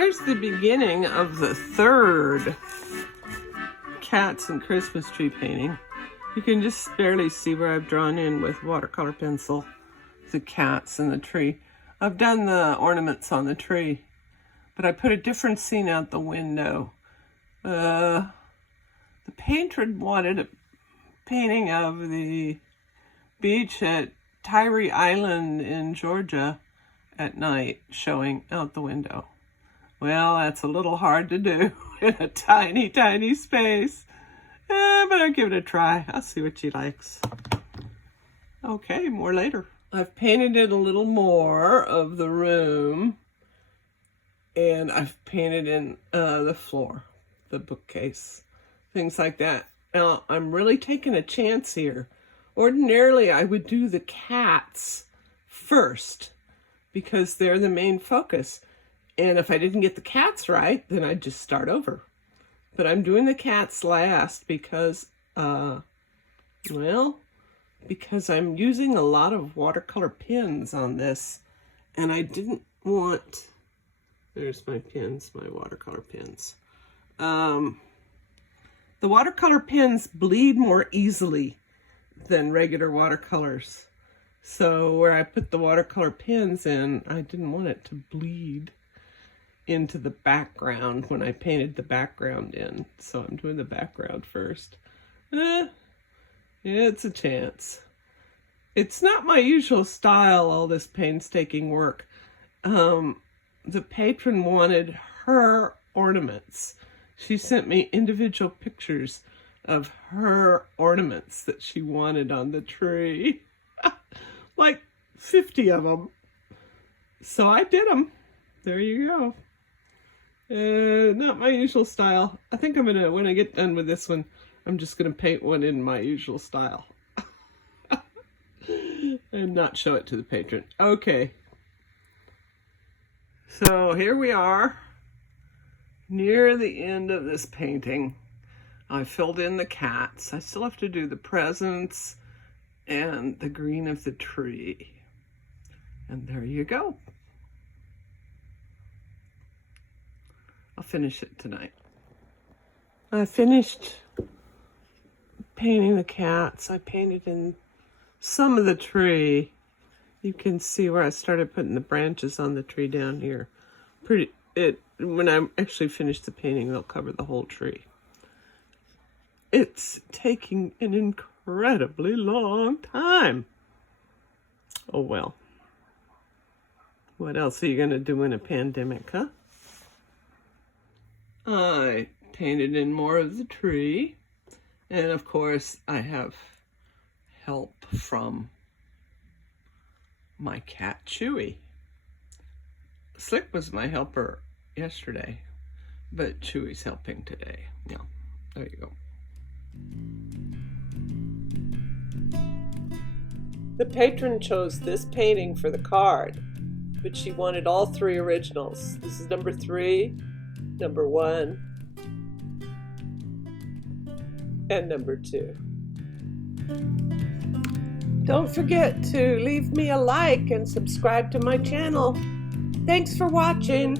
Here's the beginning of the third cats and Christmas tree painting. You can just barely see where I've drawn in with watercolor pencil the cats and the tree. I've done the ornaments on the tree, but I put a different scene out the window. The patron wanted a painting of the beach at Tyree Island in Georgia at night, showing out the window. Well, that's a little hard to do in a tiny, tiny space. But I'll give it a try. I'll see what she likes. Okay, more later. I've painted in a little more of the room. And I've painted in the floor, the bookcase, things like that. Now, I'm really taking a chance here. Ordinarily, I would do the cats first because they're the main focus. And if I didn't get the cats right, then I'd just start over. But I'm doing the cats last because, because I'm using a lot of watercolor pens on this. And I didn't want, there's my pens, my watercolor pens. The watercolor pens bleed more easily than regular watercolors. So where I put the watercolor pens in, I didn't want it to bleed into the background when I painted the background in. So I'm doing the background first. It's a chance. It's not my usual style, all this painstaking work. The patron wanted her ornaments. She sent me individual pictures of her ornaments that she wanted on the tree. Like 50 of them. So I did them. There you go. Not my usual style. I think I'm gonna, when I get done with this one, I'm just gonna paint one in my usual style. And not show it to the patron. Okay. So here we are, near the end of this painting. I filled in the cats. I still have to do the presents and the green of the tree. And there you go. I'll finish it tonight. I finished painting the cats. I painted in some of the tree. You can see where I started putting the branches on the tree down here. When I actually finish the painting, they'll cover the whole tree. It's taking an incredibly long time. Oh well. What else are you going to do in a pandemic, huh? I painted in more of the tree. And of course, I have help from my cat, Chewy. Slick was my helper yesterday, but Chewy's helping today. Yeah, there you go. The patron chose this painting for the card, but she wanted all three originals. This is number 3, number 1, and number 2. Don't forget to leave me a like and subscribe to my channel. Thanks for watching.